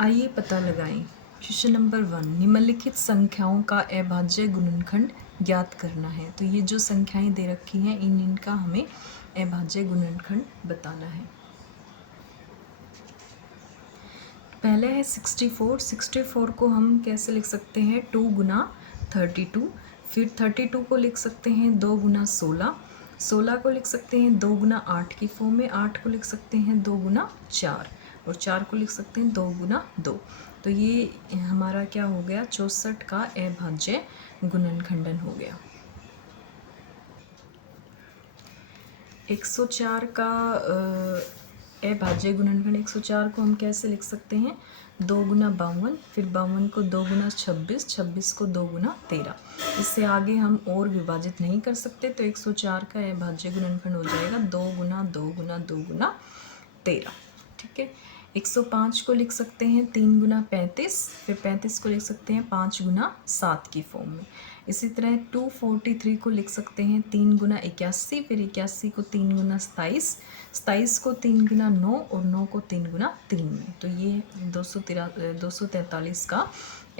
आइए पता लगाएं। क्वेश्चन नंबर 1, निम्नलिखित संख्याओं का अभाज्य गुणनखंड ज्ञात करना है। तो ये जो संख्याएं दे रखी हैं इनका हमें अभाज्य गुणनखंड बताना है। पहले है 64। 64 को हम कैसे लिख सकते हैं? 2 गुना 32। फिर 32 को लिख सकते हैं 2 गुना 16। 16 को लिख सकते हैं 2 गुना 8 की फॉर्म में। 8 को लिख सकते हैं 2 गुना 4 और 4 को लिख सकते हैं 2 गुना 2। तो ये हमारा क्या हो गया? 64 का अभाज्य गुणनखंडन हो गया। 104 का अभाज्य गुणनखंड 104 को हम कैसे लिख सकते हैं? 2 गुना 52, फिर 52 को 2 गुना 26, 26 को 2 गुना 13। इससे आगे हम और विभाजित नहीं कर सकते, तो 104 का अभाज्य गुणनखंड हो जाएगा 2 गुना 2 गुना 2 गुना 13। ठीक है। 105 को लिख सकते हैं 3 गुना 35, फिर 35 को लिख सकते हैं 5 गुना 7 की फॉर्म में। इसी तरह 243 को लिख सकते हैं 3 गुना 81, फिर 81 को 3 गुना 27, 27 को 3 गुना 9 और 9 को 3 गुना 3 में। तो ये 243 का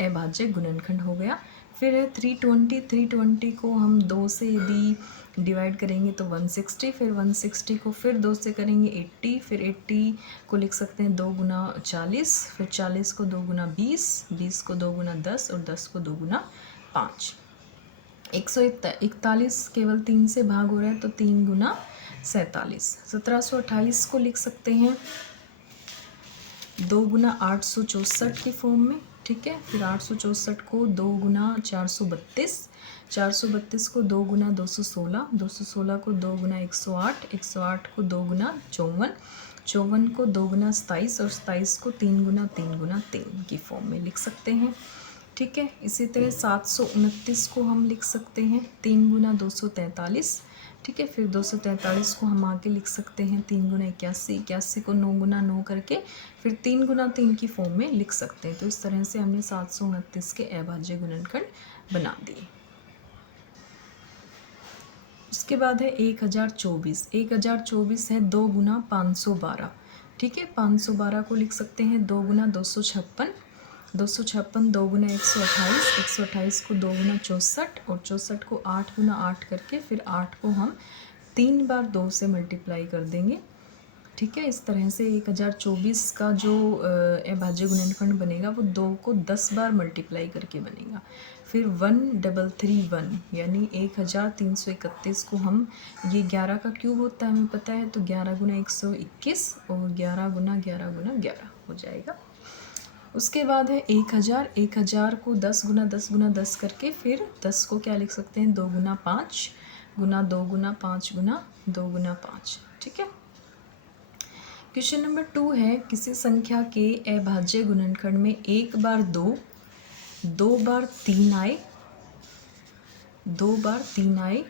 अभाज्य गुणनखंड हो गया। फिर है 320। 320 को हम 2 से यदि डिवाइड करेंगे तो 160, फिर 160 को फिर 2 से करेंगे 80, फिर 80 को लिख सकते हैं 2 गुना 40, फिर 40 को 2 गुना 20, 20 को 2 गुना 10 और 10 को 2 गुना 5। 141 केवल 3 से भाग हो रहा है तो 3 गुना 47। 1728 को लिख सकते हैं 2 गुना 864 की फॉर्म में। ठीक है। फिर 864 को 2 गुना 432, 432 को 2 गुना 216, 216 को 2 गुना 108, 108 को 2 गुना 54, 54 को 2 गुना 27 और 27 को 3 गुना 3 गुना 3 की फॉर्म में लिख सकते हैं। ठीक है। इसी तरह 729 को हम लिख सकते हैं 3 गुना 243। ठीक है। फिर 243 को हम आगे लिख सकते हैं 3 गुना 81, 81 को 9 गुना 9 करके फिर 3 गुना 3 की फॉर्म में लिख सकते हैं। तो इस तरह से हमने 729 के अभाज्य गुणनखंड बना दिए। उसके बाद है 1024। 1024 है 2 गुना 512। ठीक है। 512 को लिख सकते हैं 2 गुना 256, 256 2 गुना 128, 128 को 2 गुना 64 और 64 को 8 गुना 8 करके फिर 8 को हम 3 बार 2 से मल्टीप्लाई कर देंगे। ठीक है। इस तरह से 1024 का जो अभाज्य गुणनखंड बनेगा वो 2 को 10 बार मल्टीप्लाई करके बनेगा। फिर 1331 यानी 1331 को हम, ये 11 का क्यूब होता है हमें पता है, तो 11 गुना 121 और 11 गुना 11 गुना 11 हो जाएगा। उसके बाद है 1000। 1000 को 10 गुना 10 गुना 10 करके फिर 10 को क्या लिख सकते हैं 2 गुना 5 गुना 2 गुना 5 गुना 2 गुना 5। ठीक है। क्वेश्चन नंबर 2 है किसी संख्या के अभाज्य गुणनखंड में एक बार 2, 2 बार 3 आए, 2 बार 3 आए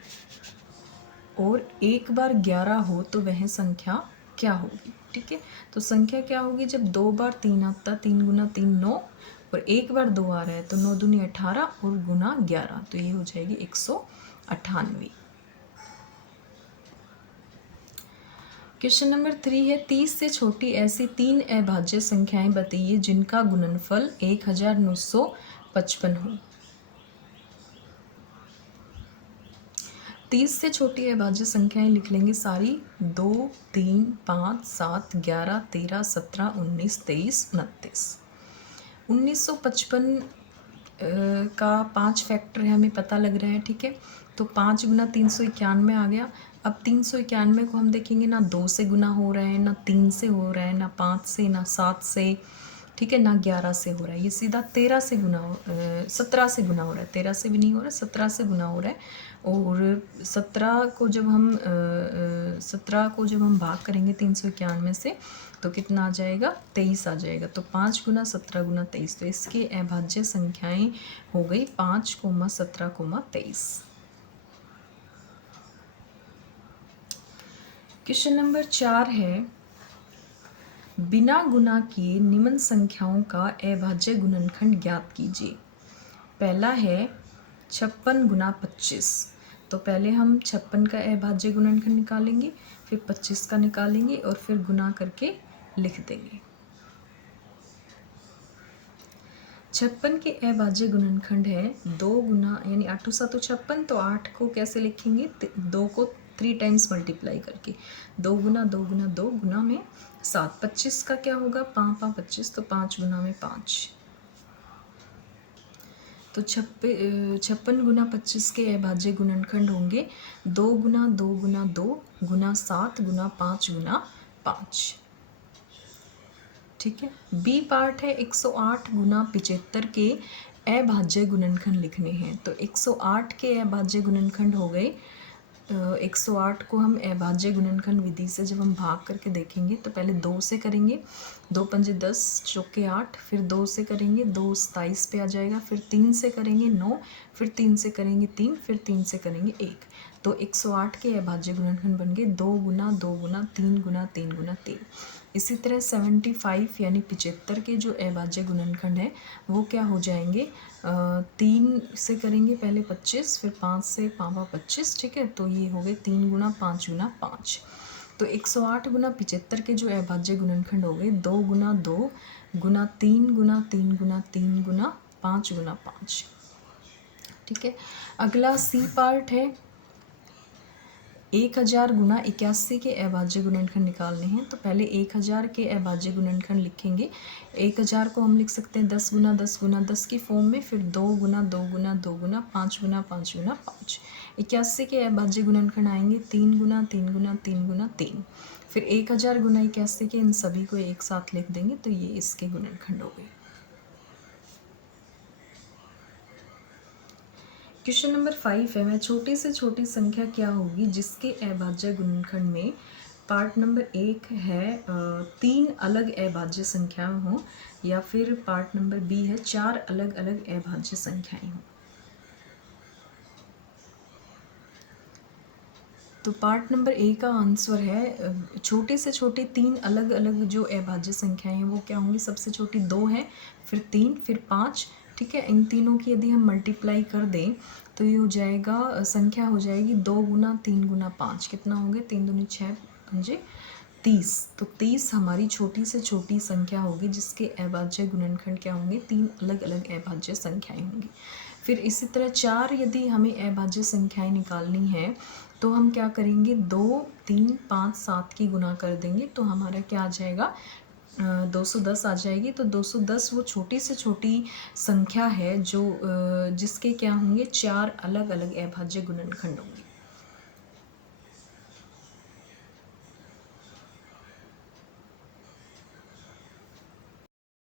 और एक बार 11 हो तो वह संख्या क्या होगी? ठीक है। तो संख्या क्या होगी जब 2 बार 3 आता, 3 गुना 3 9 और एक बार 2 आ रहा है तो 9 दूनी 18 और गुना 11, तो ये हो जाएगी 198। क्वेश्चन नंबर 3 है 30 से छोटी ऐसी 3 अभाज्य संख्याएं बताइए जिनका गुणनफल 1955 हो। 30 से छोटी अभाज्य संख्याएं लिख लेंगे सारी, 2 3 5 7 11 13 17 19 23 29। 1955 का 5 फैक्टर है हमें पता लग रहा है। ठीक है। तो 5 गुना 391 आ गया। अब 391 को हम देखेंगे ना 2 से गुना हो रहा है, ना 3 से हो रहा है, ना 5 से, ना 7 से, ठीक है, ना 11 से हो रहा है। ये सीधा 17 से गुना हो रहा है। 13 से भी नहीं हो रहा है, 17 से गुना हो रहा है। और 17 को जब हम भाग करेंगे 391 से तो कितना आ जाएगा? 23 आ जाएगा। तो 5 गुना 17 गुना 23, तो इसके अभाज्य संख्याएं हो गई 5, 17, 23। क्वेश्चन नंबर 4 है बिना गुना किए निम्न संख्याओं का अभाज्य गुणनखंड ज्ञात कीजिए। पहला है 56 गुना 25। तो पहले हम 56 का अभाज्य गुणनखंड निकालेंगे, फिर 25 का निकालेंगे और फिर गुना करके लिख देंगे। 56 के अभाज्य गुणनखंड है 2 गुना, यानी 8 7 56, तो 8 को कैसे लिखेंगे, 2 को 3 टाइम्स मल्टीप्लाई करके, 2 गुना 2 गुना 2 गुना में 7, 25 का क्या होगा, 5 5 25, तो 5 गुना में 5, तो 56 गुना 25 के अभाज्य गुणनखंड होंगे 2 गुना 2 गुना 2 गुना 7 गुना 5 गुना 5। ठीक है। बी पार्ट है 108 गुना 75 के अभाज्य गुणनखंड लिखने हैं। तो 108 के अभाज्य गुणनखंड हो गए, 108 को हम अभाज्य गुणनखंड विधि से जब हम भाग करके देखेंगे तो पहले 2 से करेंगे, 2 पंजे 10 चौके 8, फिर 2 से करेंगे 2 27 पे आ जाएगा, फिर 3 से करेंगे 9, फिर 3 से करेंगे 3, फिर 3 से करेंगे 1, तो 108 के अभाज्य गुणनखंड बन गए 2 गुना 2 गुना 3 गुना 3 गुना 3। इसी तरह 75 यानी 75 के जो अभाज्य गुणनखंड है वो क्या हो जाएंगे, 3 से करेंगे पहले 25, फिर 5 से 5 25, ठीक है, तो ये हो गए 3 गुना 5 गुना 5। तो 108 गुना 75 के जो अभाज्य गुणनखंड हो गए 2 गुना 2 गुना 3 गुना 3 गुना 3 गुना 5 गुना 5। ठीक है। अगला सी पार्ट है 1000 गुना 81 के अभाज्य गुणनखंड निकालने हैं। तो पहले 1000 के अभाज्य गुणनखंड लिखेंगे। 1000 को हम लिख सकते हैं 10 गुना 10 गुना 10 की फॉर्म में, फिर 2 गुना 2 गुना 2 गुना 5 गुना 5 गुना 5। 81 के अभाज्य गुणनखंड आएंगे 3 गुना 3 गुना 3 गुना 3। फिर 1000 गुना 81 के इन सभी को एक साथ लिख देंगे, तो ये इसके गुणनखंड हो गए। क्वेश्चन नंबर 5 है, वह छोटी से छोटी संख्या क्या होगी जिसके अभाज्य गुणनखंड में पार्ट नंबर 1 है 3 अलग अभाज्य संख्याएं हों, या फिर पार्ट नंबर बी है 4 अलग अलग अभाज्य संख्याएं हों। तो पार्ट नंबर ए का आंसर है छोटी से छोटी 3 अलग अलग जो अभाज्य संख्याएं हैं वो क्या होंगी, सबसे छोटी 2 है, फिर 3, फिर 5। ठीक है, इन तीनों की यदि हम मल्टीप्लाई कर दें तो ये हो जाएगा, संख्या हो जाएगी 2 गुना 3 गुना 5, कितना हो गया 3 दूनी 6 पंजे 30। तो 30 हमारी छोटी से छोटी संख्या होगी जिसके अभाज्य गुणनखंड क्या होंगे, 3 अलग अलग अभाज्य संख्याएं होंगी। फिर इसी तरह 4 यदि हमें अभाज्य संख्याएं निकालनी है तो हम क्या करेंगे, 2 3 5 7 की गुना कर देंगे, तो हमारा क्या आ जाएगा 210 आ जाएगी। तो 210 वो छोटी से छोटी संख्या है जो जिसके क्या होंगे 4 अलग अलग अभाज्य गुणनखंड होंगे।